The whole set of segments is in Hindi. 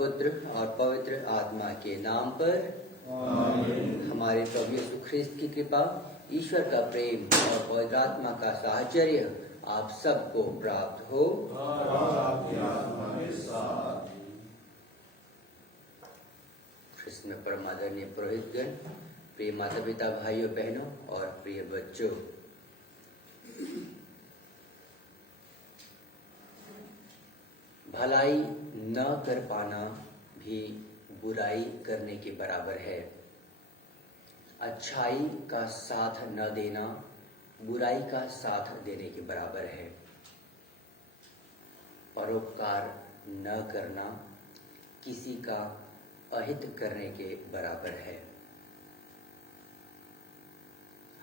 पुत्र और पवित्र आत्मा के नाम पर आमीन। हमारे प्रभु यीशु ख्रिस्त की कृपा, ईश्वर का प्रेम और पवित्र आत्मा का साहचर्य आप सबको प्राप्त हो। ख्रिस्त में परम आदरणीय पुरोहितगण, प्रिय माता पिता, भाइयों बहनों और प्रिय बच्चों, भलाई न कर पाना भी बुराई करने के बराबर है। अच्छाई का साथ न देना बुराई का साथ देने के बराबर है। परोपकार न करना किसी का अहित करने के बराबर है।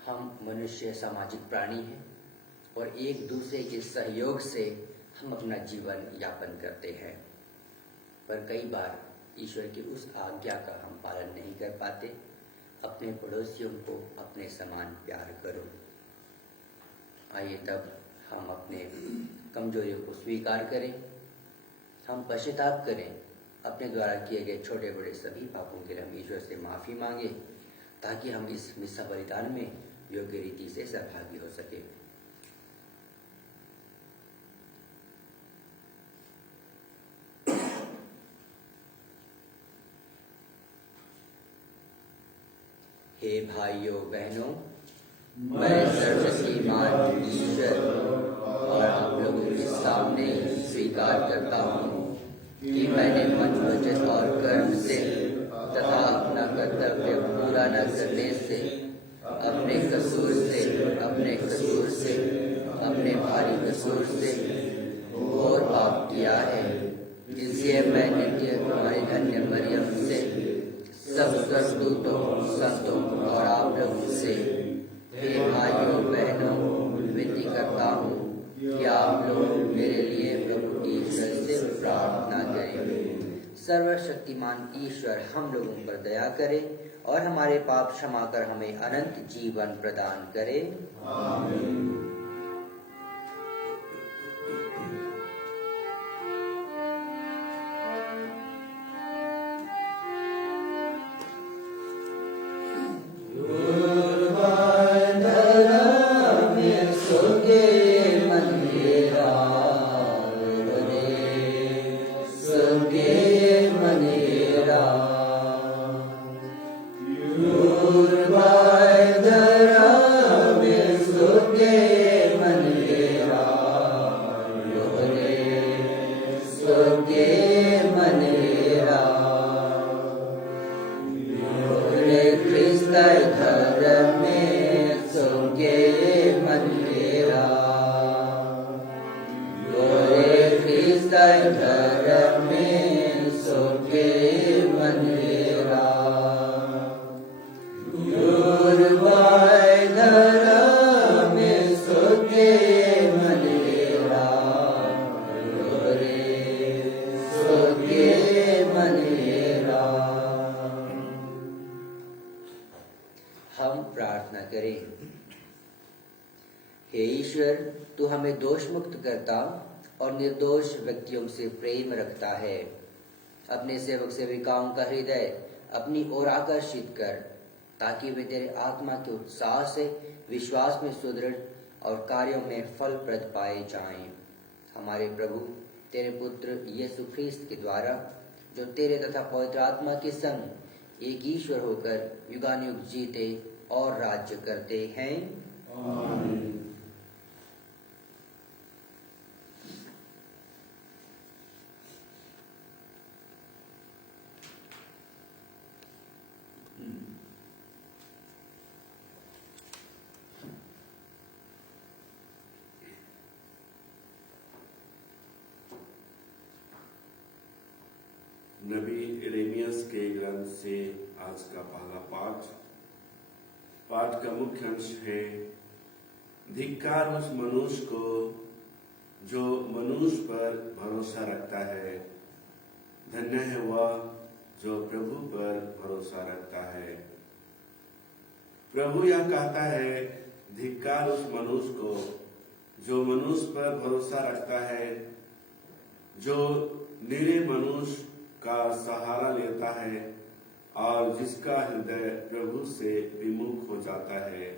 हम मनुष्य सामाजिक प्राणी हैं और एक दूसरे के सहयोग से हम अपना जीवन यापन करते हैं, पर कई बार ईश्वर की उस आज्ञा का हम पालन नहीं कर पाते। अपने पड़ोसियों को अपने समान प्यार करो। आइए तब हम अपने कमजोरियों को स्वीकार करें, हम पश्चाताप करें, अपने द्वारा किए गए छोटे बड़े सभी पापों के लिए हम ईश्वर से माफी मांगे, ताकि हम इस मिस्सा बलिदान में योग्य रीति से सहभागी हो सके। हे भाइयों बहनों, मैं सर्वशक्तिमान ईश्वर और आप लोगों के सामने स्वीकार करता हूँ कि मैंने मन, वचन और कर्म से तथा अपना कर्तव्य पूरा न करने से, अपने कसूर से, अपने भारी कसूर से घोर पाप किया है। इसलिए मैं नित्य हमारी धन्य मरियम से, सब स्वर्गदूतों, संतों और आप लोगों से, हे भाइयों बहनों, विनती करता हूँ कि आप लोग मेरे लिए प्रभु ईश्वर से प्रार्थना करें। सर्वशक्तिमान ईश्वर हम लोगों पर दया करे और हमारे पाप क्षमा कर हमें अनंत जीवन प्रदान करे। आमीन। हम प्रार्थना करें। हे ईश्वर, तू हमें दोष मुक्त करता और निर्दोष व्यक्तियों से प्रेम रखता है। अपने सेवक सेविकाओं का हृदय अपनी ओर आकर्षित कर, ताकि वे तेरे आत्मा के उत्साह से विश्वास में सुदृढ़ और कार्यों में फलप्रद पाए जाएं। हमारे प्रभु तेरे पुत्र यीशु ख्रिस्त के द्वारा, जो तेरे तथा पवित्र आत्मा के संग एक ईश्वर होकर युगानुयुग जीते और राज्य करते हैं। आमीन। नबी यिर्मयाह के ग्रंथ से आज का पहला पाठ का मुख्य अंश है, धिक्कार उस मनुष्य को जो मनुष्य पर भरोसा रखता है। धन्य है वह जो प्रभु पर भरोसा रखता है। प्रभु यह कहता है, धिक्कार उस मनुष्य को जो मनुष्य पर भरोसा रखता है, जो निरे मनुष्य का सहारा लेता है और जिसका हृदय प्रभु से विमुख हो जाता है।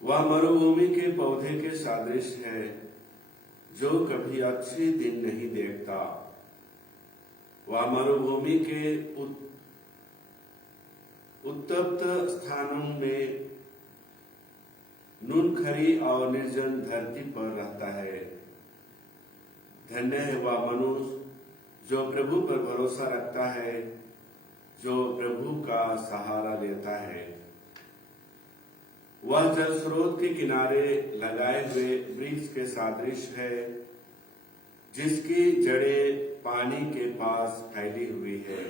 वह मरुभूमि के पौधे के सदृश है जो कभी अच्छे दिन नहीं देखता। वह मरुभूमि के उत्तप्त स्थानों में नूनखरी और निर्जन धरती पर रहता है। धन्य है वह मनुष्य जो प्रभु पर भरोसा रखता है, जो प्रभु का सहारा लेता है। वह जल स्रोत के किनारे लगाए हुए वृक्ष के सदृश है जिसकी जड़ें पानी के पास फैली हुई है।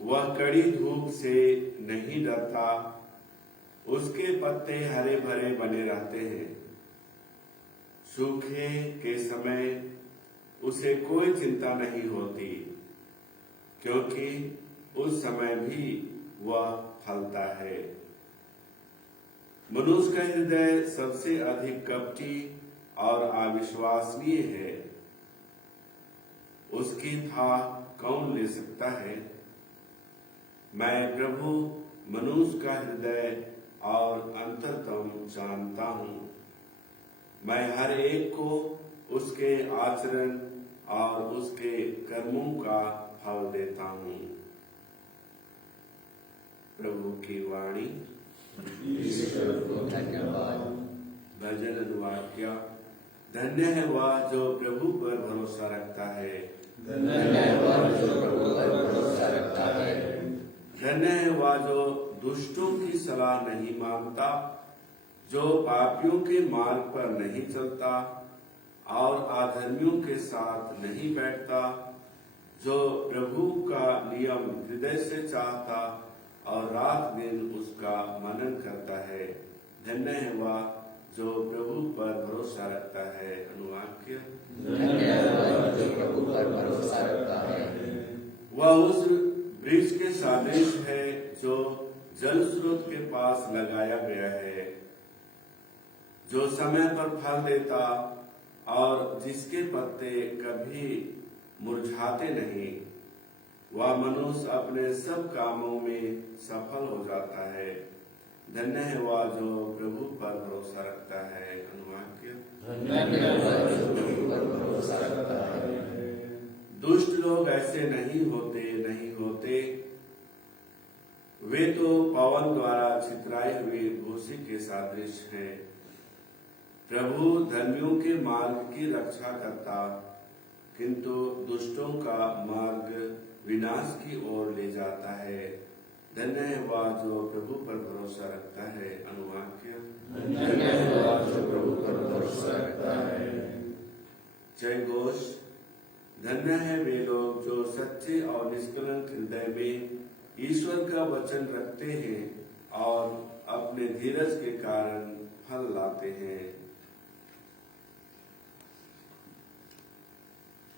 वह कड़ी धूप से नहीं डरता, उसके पत्ते हरे भरे बने रहते हैं। सूखे के समय उसे कोई चिंता नहीं होती, क्योंकि उस समय भी वह फलता है। मनुष्य का हृदय सबसे अधिक कपटी और अविश्वसनीय है। उसकी था कौन ले सकता है? मैं प्रभु मनुष्य का हृदय और अंतरतम जानता हूँ। मैं हर एक को उसके आचरण और उसके कर्मों का फल देता हूँ। प्रभु की वाणी। धन्यवाद। भजन अनुवाक्य। धन्य है वह जो प्रभु पर भरोसा रखता है। धन्य है वह जो प्रभु पर भरोसा रखता है। धन्य है वह जो दुष्टों की सलाह नहीं मानता, जो पापियों के मार्ग पर नहीं चलता और अधर्मियों के साथ नहीं बैठता, जो प्रभु का नियम हृदय से चाहता और रात दिन उसका मनन करता है। धन्य है वह जो प्रभु पर भरोसा रखता है। अनुवाक्य। धन्य है वह जो प्रभु पर भरोसा रखता है। वह उस वृक्ष के सदृश है जो जल स्रोत के पास लगाया गया है, जो समय पर फल देता और जिसके पत्ते कभी मुरझाते नहीं। वह मनुष्य अपने सब कामों में सफल हो जाता है। धन्य है वह जो प्रभु पर भरोसा रखता है। अनुवाक्य। धन्य है वह जो प्रभु पर भरोसा रखता है। दुष्ट लोग ऐसे नहीं होते। वे तो पवन द्वारा छितराई हुई भूसी के सदृश हैं। प्रभु धर्मियों के मार्ग की रक्षा करता, किंतु दुष्टों का मार्ग विनाश की ओर ले जाता है। धन्य है वह जो प्रभु पर भरोसा रखता है। अनुवाक्य। धन्य है वह जो प्रभु पर भरोसा रखता है। जय घोष। धन्य है वे लोग जो सच्चे और निष्कलंक हृदय में ईश्वर का वचन रखते हैं और अपने धीरज के कारण फल लाते हैं।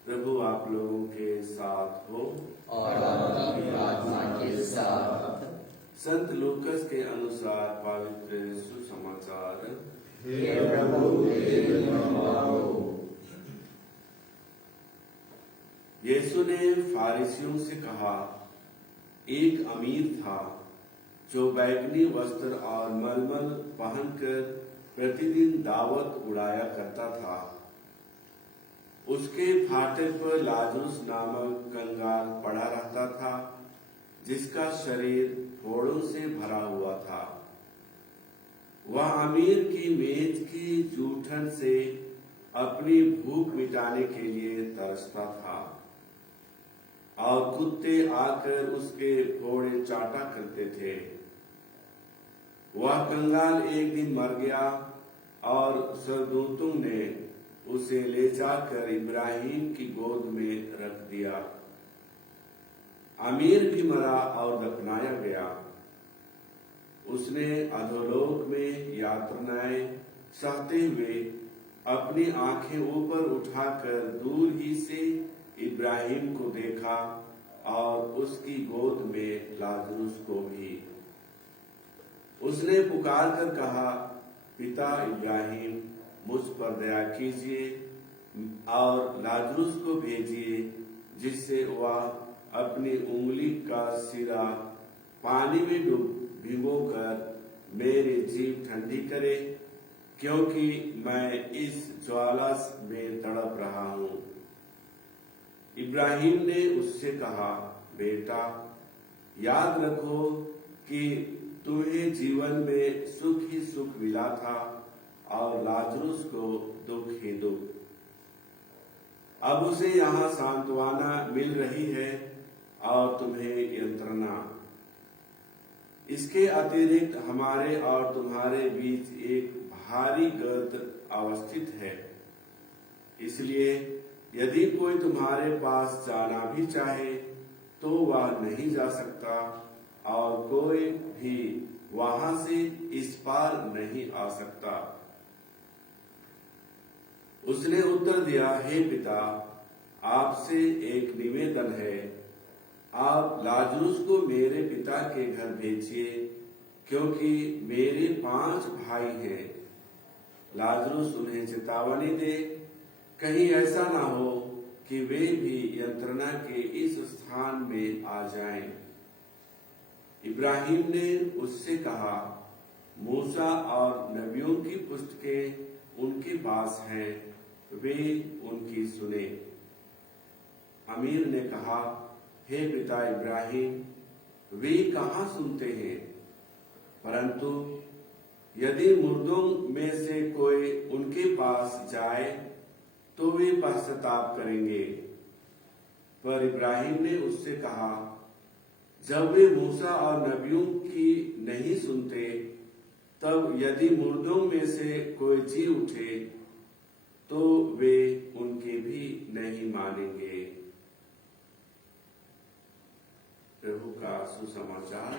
प्रभु आप लोगों के साथ हो और आपकी आत्मा के साथ। संत लूकस के अनुसार पवित्र सुसमाचार। हे प्रभु तेरी महिमा हो। यीशु ने फारिसियों से कहा, एक अमीर था जो बैगनी वस्त्र और मलमल पहनकर प्रतिदिन दावत उड़ाया करता था। उसके फाटक पर लाजरुस नामक कंगाल पड़ा रहता था, जिसका शरीर फोड़ों से भरा हुआ था। वह अमीर की मेज की जूठन से अपनी भूख मिटाने के लिए तरसता था और कुत्ते आकर उसके फोड़े चाटा करते थे। वह कंगाल एक दिन मर गया और सरदूतों ने उसे ले जाकर इब्राहिम की गोद में रख दिया। अमीर भी मरा और दफनाया गया। उसने अधोलोक में यातनाएं सहते हुए अपनी आंखें ऊपर उठाकर दूर ही से इब्राहिम को देखा और उसकी गोद में लाजरुस को भी। उसने पुकार कर कहा, पिता इब्राहिम, मुझ पर दया कीजिए और लाजरुस को भेजिए, जिससे वह अपनी उंगली का सिरा पानी में भिगोकर मेरी जीभ ठंडी करे, क्योंकि मैं इस ज्वाला में तड़प रहा हूं। इब्राहिम ने उससे कहा, बेटा, याद रखो कि तुम्हें जीवन में सुख ही सुख मिला था और लाजरुस को दुख ही दुख। अब उसे यहाँ सांत्वना मिल रही है और तुम्हें यंत्रणा। इसके अतिरिक्त हमारे और तुम्हारे बीच एक भारी गर्त अवस्थित है। इसलिए यदि कोई तुम्हारे पास जाना भी चाहे तो वह नहीं जा सकता और कोई भी वहां से इस पार नहीं आ सकता। उसने उत्तर दिया, हे पिता, आपसे एक निवेदन है, आप लाजरुस को मेरे पिता के घर भेजिए, क्योंकि मेरे 5 भाई हैं। लाजरुस उन्हें चेतावनी दे, कहीं ऐसा ना हो कि वे भी यंत्रणा के इस स्थान में आ जाएं। इब्राहिम ने उससे कहा, मूसा और नबियों की पुस्तकें उनके पास हैं, वे उनकी सुने। अमीर ने कहा, हे पिता इब्राहिम, वे कहाँ सुनते हैं? परंतु यदि मुर्दों में से कोई उनके पास जाए तो वे पश्चाताप करेंगे। पर इब्राहिम ने उससे कहा, जब वे मूसा और नबियों की नहीं सुनते, तब यदि मुर्दों में से कोई जी उठे तो वे उनके भी नहीं मानेंगे। प्रभु का सुसमाचार।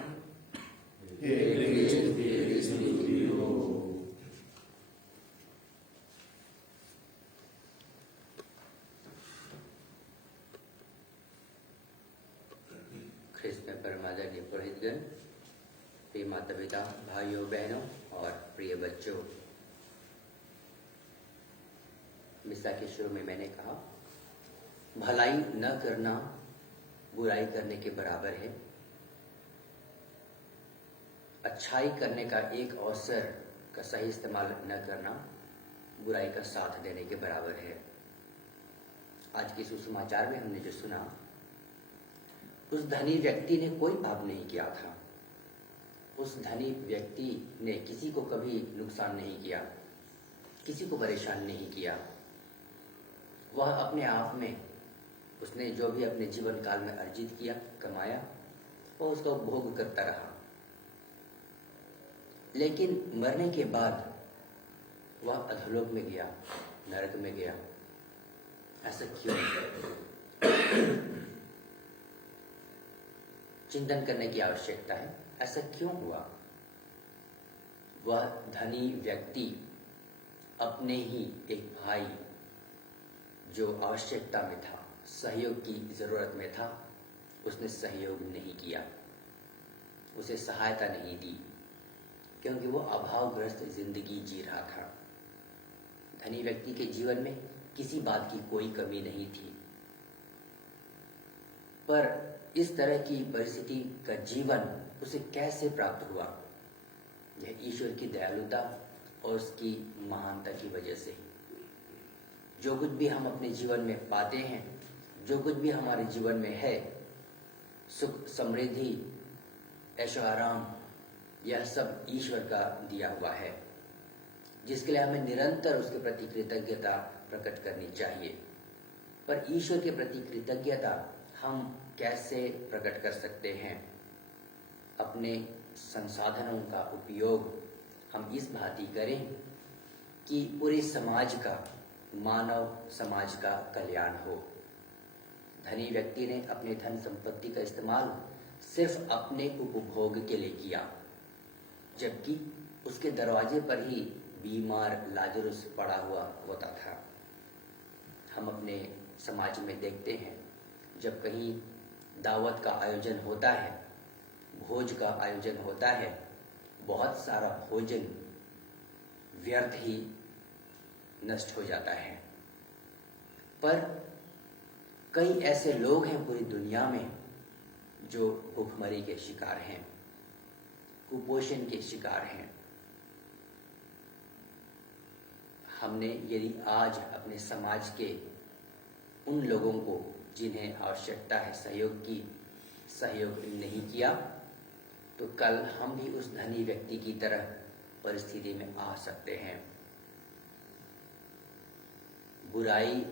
ख्रिस्त में परमादरणीय पुरोहितगण, प्रिय माता पिता, भाइयों बहनों और प्रिय बच्चों, मिसा के शुरू में मैंने कहा, भलाई न करना बुराई करने के बराबर है। अच्छाई करने का एक अवसर का सही इस्तेमाल न करना बुराई का साथ देने के बराबर है। आज के सुसमाचार में हमने जो सुना, उस धनी व्यक्ति ने कोई पाप नहीं किया था। उस धनी व्यक्ति ने किसी को कभी नुकसान नहीं किया, किसी को परेशान नहीं किया। वह अपने आप में उसने जो भी अपने जीवन काल में अर्जित किया, कमाया, वह उसका उपभोग करता रहा। लेकिन मरने के बाद वह अधोलोक में गया, नरक में गया। ऐसा क्यों? चिंतन करने की आवश्यकता है, ऐसा क्यों हुआ? वह धनी व्यक्ति अपने ही एक भाई जो आवश्यकता में था, सहयोग की जरूरत में था, उसने सहयोग नहीं किया, उसे सहायता नहीं दी, क्योंकि वो अभावग्रस्त जिंदगी जी रहा था। धनी व्यक्ति के जीवन में किसी बात की कोई कमी नहीं थी, पर इस तरह की परिस्थिति का जीवन उसे कैसे प्राप्त हुआ? यह ईश्वर की दयालुता और उसकी महानता की वजह से। जो कुछ भी हम अपने जीवन में पाते हैं, जो कुछ भी हमारे जीवन में है, सुख, समृद्धि, ऐशो आराम, यह सब ईश्वर का दिया हुआ है, जिसके लिए हमें निरंतर उसके प्रति कृतज्ञता प्रकट करनी चाहिए। पर ईश्वर के प्रति कृतज्ञता हम कैसे प्रकट कर सकते हैं? अपने संसाधनों का उपयोग हम इस भांति करें कि पूरे समाज का, मानव समाज का कल्याण हो। धनी व्यक्ति ने अपने धन संपत्ति का इस्तेमाल सिर्फ अपने उपभोग के लिए किया, जबकि उसके दरवाजे पर ही बीमार लाजरुस पड़ा हुआ होता था। हम अपने समाज में देखते हैं, जब कहीं दावत का आयोजन होता है, भोज का आयोजन होता है, बहुत सारा भोजन व्यर्थ ही नष्ट हो जाता है। पर कई ऐसे लोग हैं पूरी दुनिया में जो भूखमरी के शिकार हैं, कुपोषण के शिकार हैं। हमने यदि आज अपने समाज के उन लोगों को जिन्हें आवश्यकता है सहयोग की, सहयोग नहीं किया, तो कल हम भी उस धनी व्यक्ति की तरह परिस्थिति में आ सकते हैं। बुराई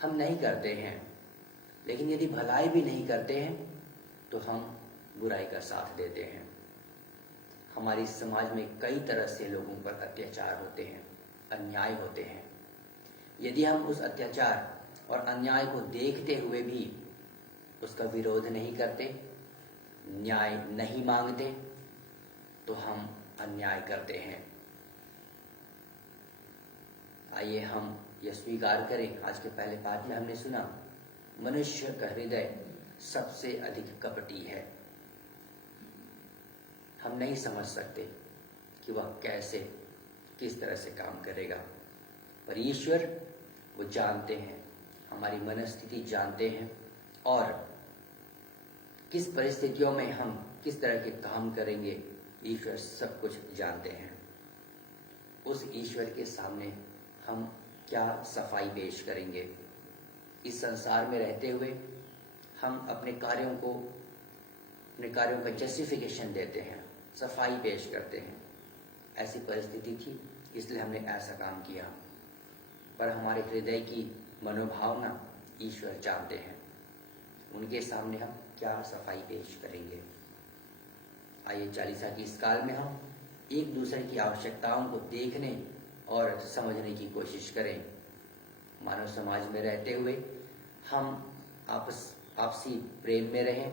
हम नहीं करते हैं, लेकिन यदि भलाई भी नहीं करते हैं तो हम बुराई का साथ देते हैं। हमारी समाज में कई तरह से लोगों पर अत्याचार होते हैं, अन्याय होते हैं। यदि हम उस अत्याचार और अन्याय को देखते हुए भी उसका विरोध नहीं करते, न्याय नहीं मांगते, तो हम अन्याय करते हैं। आइए हम यह स्वीकार करें। आज के पहले पाठ में हमने सुना, मनुष्य का हृदय सबसे अधिक कपटी है। हम नहीं समझ सकते कि वह कैसे, किस तरह से काम करेगा, पर ईश्वर वो जानते हैं, हमारी मनस्थिति जानते हैं, और किस परिस्थितियों में हम किस तरह के काम करेंगे, ईश्वर सब कुछ जानते हैं। उस ईश्वर के सामने हम क्या सफाई पेश करेंगे? इस संसार में रहते हुए हम अपने कार्यों का जस्टिफिकेशन देते हैं, सफाई पेश करते हैं। ऐसी परिस्थिति थी, इसलिए हमने ऐसा काम किया, पर हमारे हृदय की मनोभावना ईश्वर जानते हैं। उनके सामने हम क्या सफाई पेश करेंगे? आइए चालीसा की इस काल में हम एक दूसरे की आवश्यकताओं को देखने और समझने की कोशिश करें। मानव समाज में रहते हुए हम आपसी प्रेम में रहें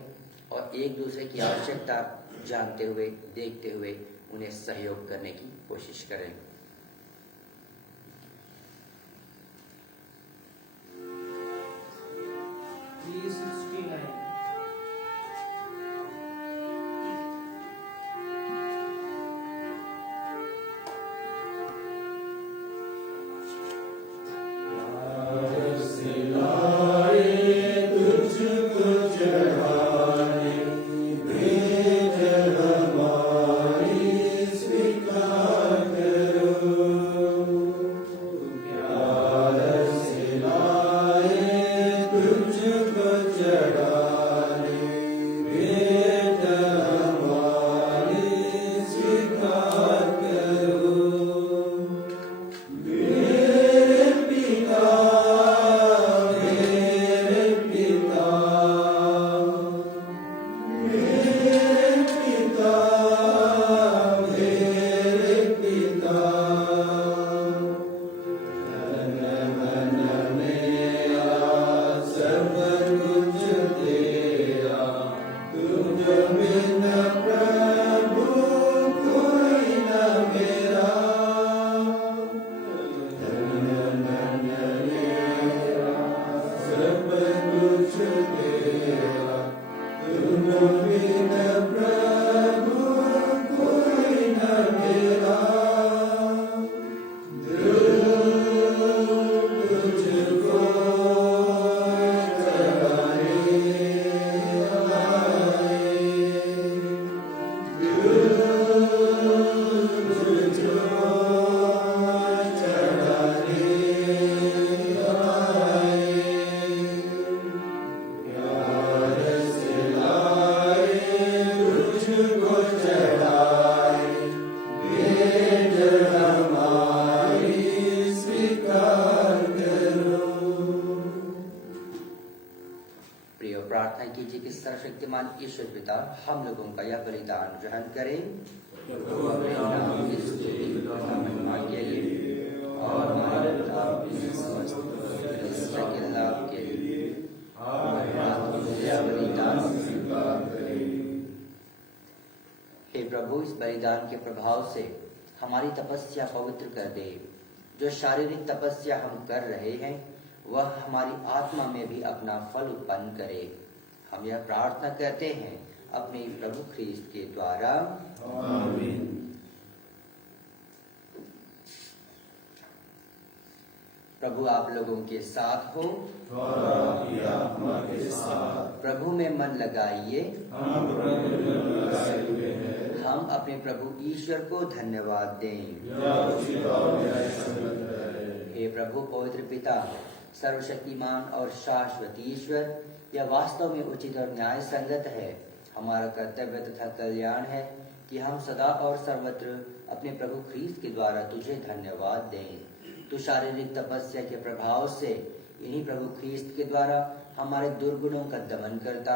और एक दूसरे की आवश्यकता जानते हुए, देखते हुए उन्हें सहयोग करने की कोशिश करें। सर्वशक्तिमान ईश्वर पिता हम लोगों का यह बलिदान ग्रहण करें के लिए और हमारे के लाभ के लिए बलिदान स्वीकार करें। हे प्रभु, इस बलिदान के प्रभाव से हमारी तपस्या पवित्र कर दे। जो शारीरिक तपस्या हम कर रहे हैं वह हमारी आत्मा में भी अपना फल उत्पन्न करे। हम यह प्रार्थना करते हैं अपने प्रभु ख्रीस्त के द्वारा, आमीन। प्रभु आप लोगों के साथ हो और आपकी आत्मा के साथ। प्रभु में मन लगाइए। हम प्रभु में लगाए हुए हैं। हम अपने प्रभु ईश्वर को धन्यवाद दें। यह उचित और न्यायसम्मत है। हे प्रभु पवित्र पिता, सर्वशक्तिमान और शाश्वत ईश्वर, यह वास्तव में उचित और न्याय संगत है। हमारा कर्तव्य तथा कल्याण है कि हम सदा और सर्वत्र अपने प्रभु ख्रीस्त के द्वारा तुझे धन्यवाद दें। तू शारीरिक तपस्या के प्रभाव से इन्हीं प्रभु ख्रीस्त के द्वारा हमारे दुर्गुणों का दमन करता,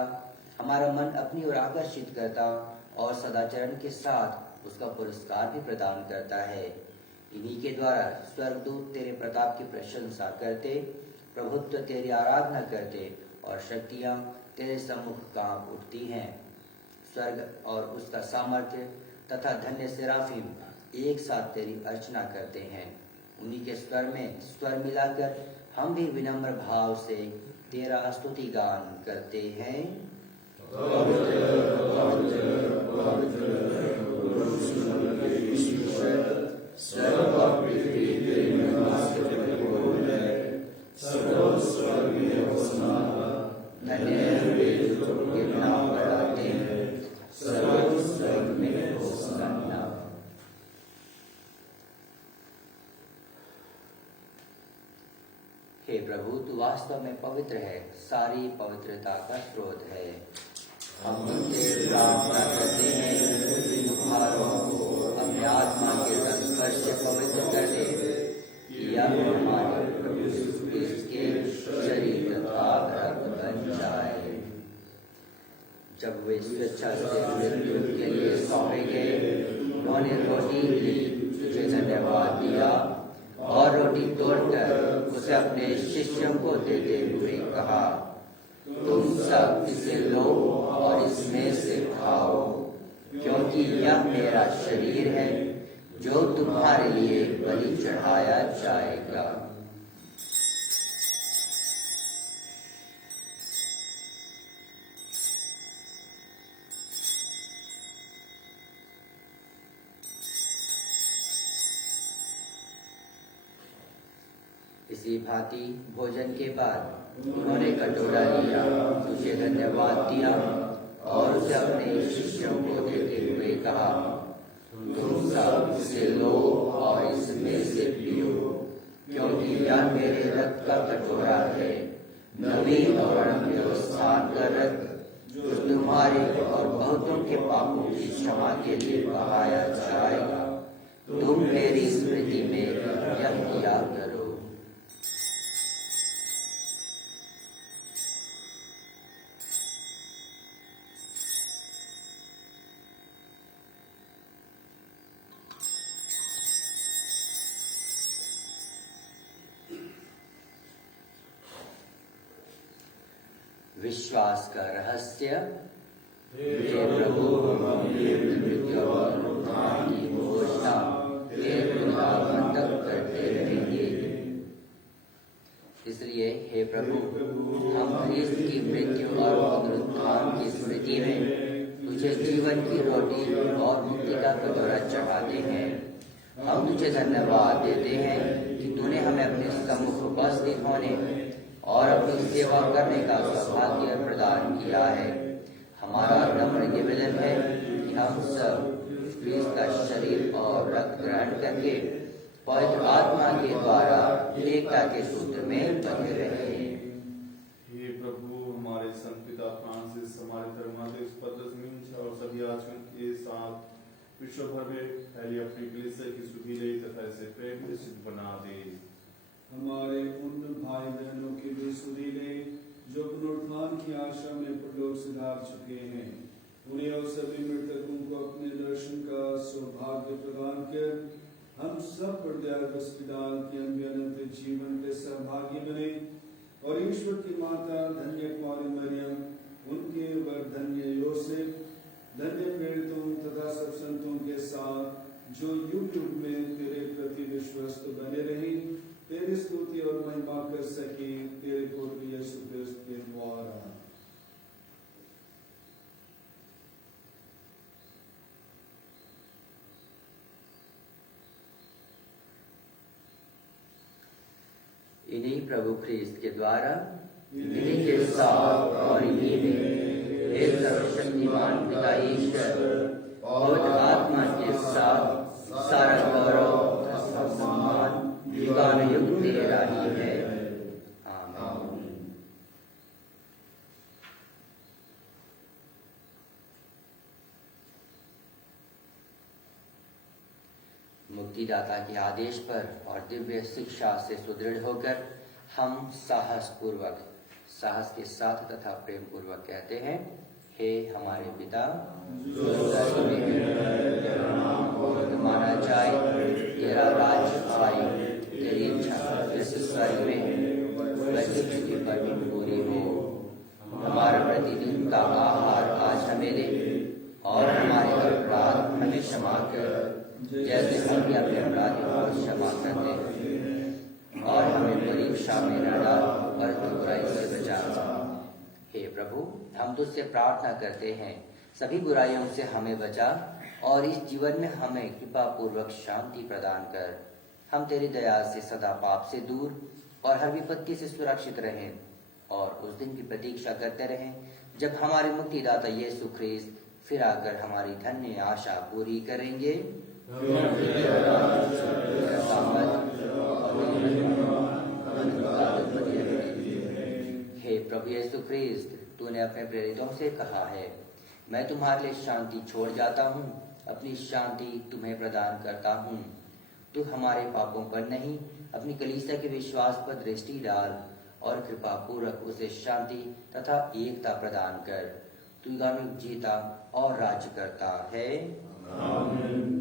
हमारा मन अपनी ओर आकर्षित करता और सदाचरण के साथ उसका पुरस्कार भी प्रदान करता है। इन्हीं के द्वारा स्वर्गदूत तेरे प्रताप की प्रशंसा करते, प्रभुत्व तेरी आराधना करते और शक्तियां तेरे सम्मुख कांप उठती हैं। स्वर्ग और उसका सामर्थ्य तथा धन्य सेराफिम एक साथ तेरी अर्चना करते हैं। उन्हीं के स्वर में स्वर मिलाकर हम भी विनम्र भाव से तेरा स्तुति गान करते हैं। हे प्रभु, तू वास्तव में पवित्र है, सारी पवित्रता का स्रोत है। हम तुझसे प्रार्थना करते हैं, तुम्हारों को अपने आत्मा के संस्पर्श से पवित्र कर दे, कि यह हमारे प्रभु यीशु क्रिस्त के शरीर तथा रक्त बन जाए। जब वे स्वेच्छा से मृत्यु के लिए सौंपे गए, उन्होंने रोटी ली, तुझे धन्यवाद दिया और रोटी तोड़कर उसे अपने शिष्यों को देते हुए कहा, तुम सब इसे लो और इसमें से खाओ, क्योंकि यह मेरा शरीर है जो तुम्हारे लिए बलि चढ़ाया जाएगा। इसी भांति भोजन के बाद उन्होंने कटोरा लिया, तुझे धन्यवाद दिया और उसे अपने शिष्यों को देते हुए कहा, तुम सब इसे लो और इसमें से पियो, क्योंकि यह मेरे रक्त का कटोरा है, नवीन और व्यवस्थान का रक्त, जो तुम्हारे और बहुतों के पापों की क्षमा के लिए बहाया जाएगा। तुम मेरी स्मृति में यह किया करो। विश्वास का रहस्य। हे प्रभु, हम मृत्यु और पुनरुत्थान की घोषणा तेरे पुनरागमन तक करते रहेंगे। इसलिए हे प्रभु, हम ख्रीस्त की मृत्यु और पुनरुत्थान की स्मृति में तुझे जीवन की रोटी और मुक्ति का कटोरा चढ़ाते हैं। हम तुझे धन्यवाद देते हैं कि तूने हमें अपने सम्मुख उपस्थित होने और अपनी सेवा करने का सौभाग्य प्रदान किया है। हमारा नम्र निवेदन है कि हम सब क्रिस्त का शरीर और रक्त ग्रहण करके पवित्र आत्मा के द्वारा एकता के सूत्र में बंधे रहें। हे प्रभु, हमारे संत पिता फ्रांसिस, हमारे धर्माध्यक्ष पत्रस मिंच और सभी आचरण के साथ विश्व भर में फैली अपनी कलीसिया की सुधीले तथा इसे प्रेम में सिद्ध बना दे। हमारे उन भाई बहनों के भी सुधीले जो पुनरुत्थान की आशा में परलोक सिधार चुके हैं, उन्हें और सभी मृतकों को अपने दर्शन का सौभाग्य प्रदान कर हम सब पर दया विदान के अनंत जीवन के सहभागी बने और ईश्वर की माता धन्य कुमारी मरियम, उनके वर धन्य योसेफ, धन्य प्रेरितों तथा सब संतों के साथ जो युग युग में तेरे प्रति विश्वस्त बने रहे, तेरी स्तुति और महिमा कर सके तेरे पुत्र यीशु क्रिस्त के द्वारा। इन्हीं प्रभु ख्रीस्त के द्वारा, इन्हीं के साथ और इन्हीं में हे सर्वशक्तिमान पिता ईश्वर और आत्मा के साथ सारा गौरव तथा सम्मान युगानुयुग तेरा ही है। आमीन। मुक्तिदाता के आदेश पर और दिव्य शिक्षा से सुदृढ़ होकर हम साहस के साथ तथा प्रेम पूर्वक कहते हैं, हे हमारे पिता जो स्वर्ग में है, तेरा नाम पवित्र माना जाए, तेरा राज्य आए, तेरी इच्छा जैसे स्वर्ग में है वैसे पृथ्वी पर भी पूरी हो। हमारा प्रतिदिन का आहार आज हमें दे और हमारे अपराध हमें क्षमा कर जैसे हम भी अपने अपराधियों को क्षमा करते हैं, और हमें परीक्षा में न डाल पर बुराई से बचा। हे प्रभु, हम तुझसे प्रार्थना करते हैं, सभी बुराइयों से हमें बचा और इस जीवन में हमें कृपा पूर्वक शांति प्रदान कर। हम तेरी दया से सदा पाप से दूर और हर विपत्ति से सुरक्षित रहें और उस दिन की प्रतीक्षा करते रहें जब हमारे मुक्तिदाता यीशु ख्रीस्त फिर आकर हमारी धन्य आशा पूरी करेंगे। हे प्रभु यीशु ख्रीस्त, तूने अपने प्रेरितों से कहा है, मैं तुम्हारे लिए शांति छोड़ जाता हूँ, अपनी शांति तुम्हें प्रदान करता हूँ। तू हमारे पापों पर नहीं, अपनी कलीसिया के विश्वास पर दृष्टि डाल और कृपा पूर्वक उसे शांति तथा एकता प्रदान कर। तू युगानुयुग जीता और राज्य करता है। आमीन।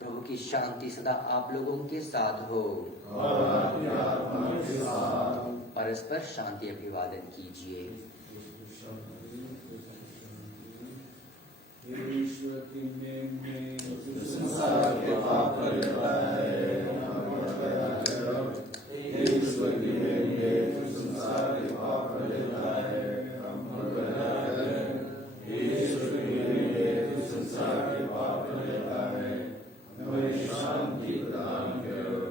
प्रभु की शांति सदा आप लोगों के साथ हो। और आपकी आत्मा के साथ। परस्पर शांति अभिवादन कीजिए। ईश्वर की नेम में संसार के पाप कर लेता है, ईश्वर की नेम में संसार के पाप कर लेता है, ईश्वर की नेम में संसार के पाप कर लेता है, हमें शांति प्रदान करो।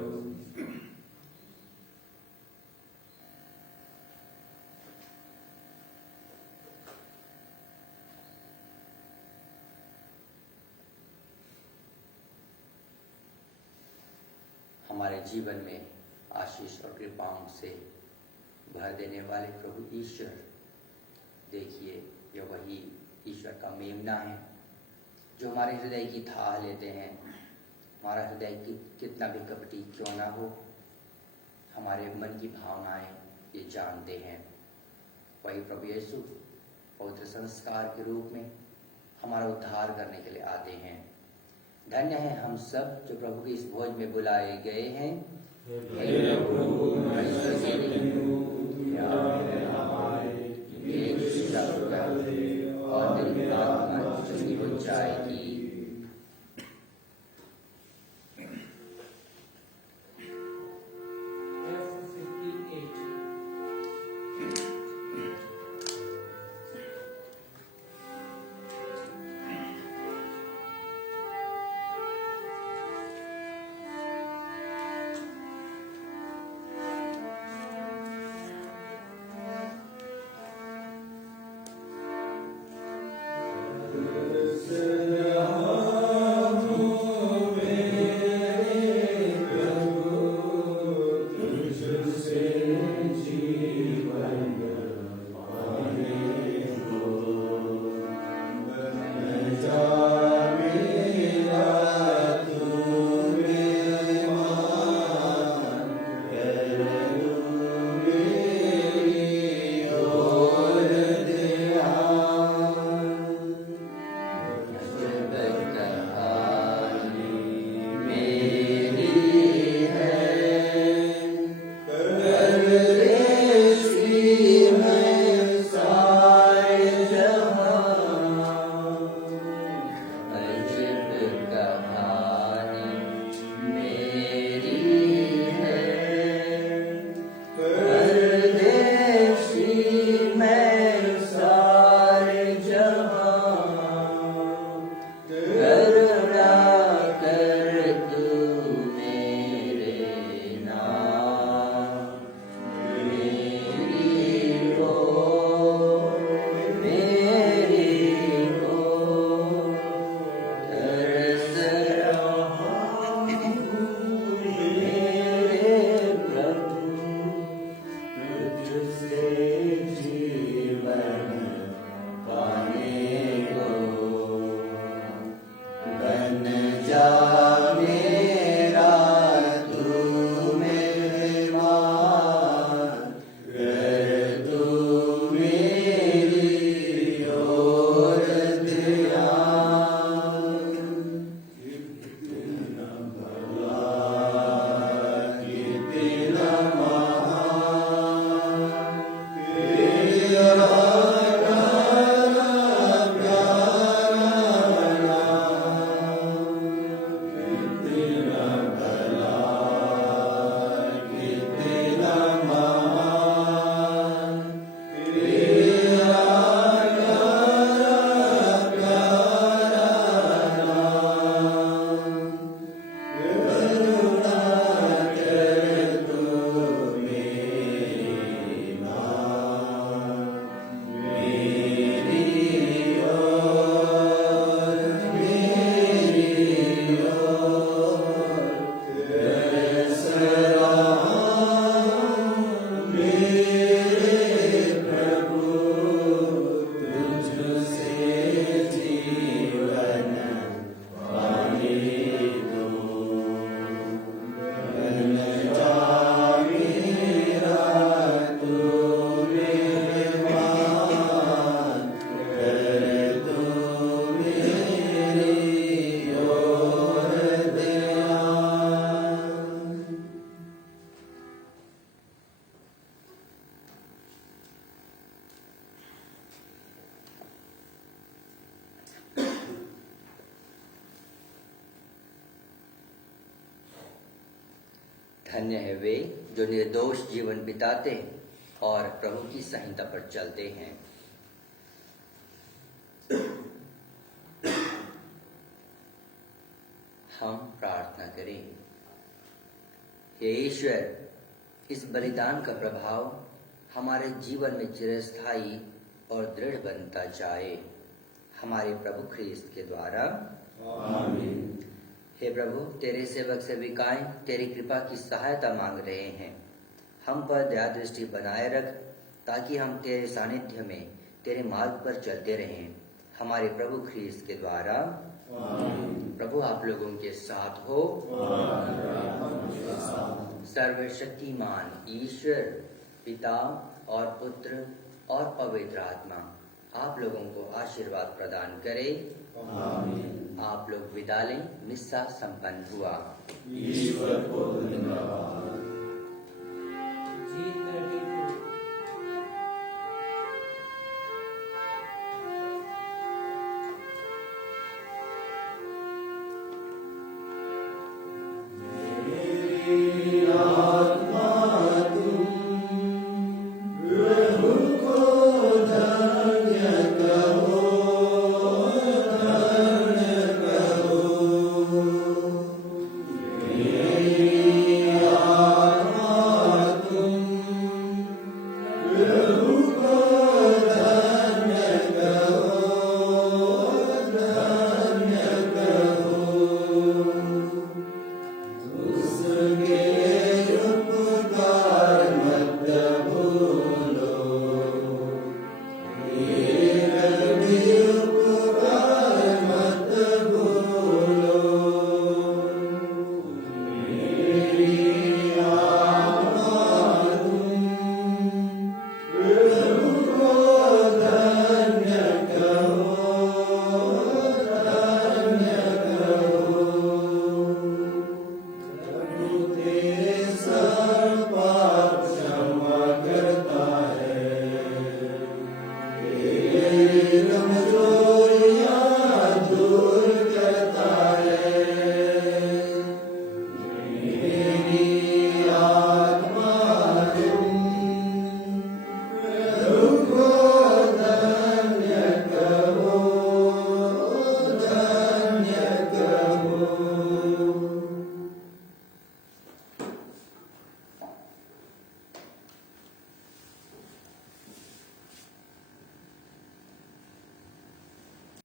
हमारे जीवन में आशीष और कृपाओं से भर देने वाले प्रभु ईश्वर, देखिए यह वही ईश्वर का मेमना है जो हमारे हृदय की थाह लेते हैं। हमारा हृदय कितना भी कपटी क्यों ना हो, हमारे मन की भावनाएं ये जानते हैं। वही प्रभु यीशु पवित्र संस्कार के रूप में हमारा उद्धार करने के लिए आते हैं। धन्य है हम सब जो प्रभु के इस भोज में बुलाए गए हैं। और तेरी आत्मा चंगी हो जाएगी। जा मेरा तू मेहमान, कर तू मेरी ओर ध्यान। कितना भला, कितना महान, तेरा धन्य है वे जो निर्दोष जीवन बिताते और प्रभु की संहिता पर चलते हैं। हम प्रार्थना करें। हे ईश्वर, इस बलिदान का प्रभाव हमारे जीवन में चिरस्थायी और दृढ़ बनता जाए, हमारे प्रभु ख्रीस्त के द्वारा। आमीन। हे प्रभु, तेरे सेवक सेविकाएं तेरी कृपा की सहायता मांग रहे हैं। हम पर दया दृष्टि बनाए रख, ताकि हम तेरे सानिध्य में तेरे मार्ग पर चलते रहें, हमारे प्रभु ख्रीस्त के द्वारा। आमीन। प्रभु आप लोगों के साथ हो। सर्वशक्तिमान ईश्वर पिता और पुत्र और पवित्र आत्मा आप लोगों को आशीर्वाद प्रदान करे। आमीन। आप लोग विदा लें। मिस्सा संपन्न हुआ। ईश्वर को धन्यवाद।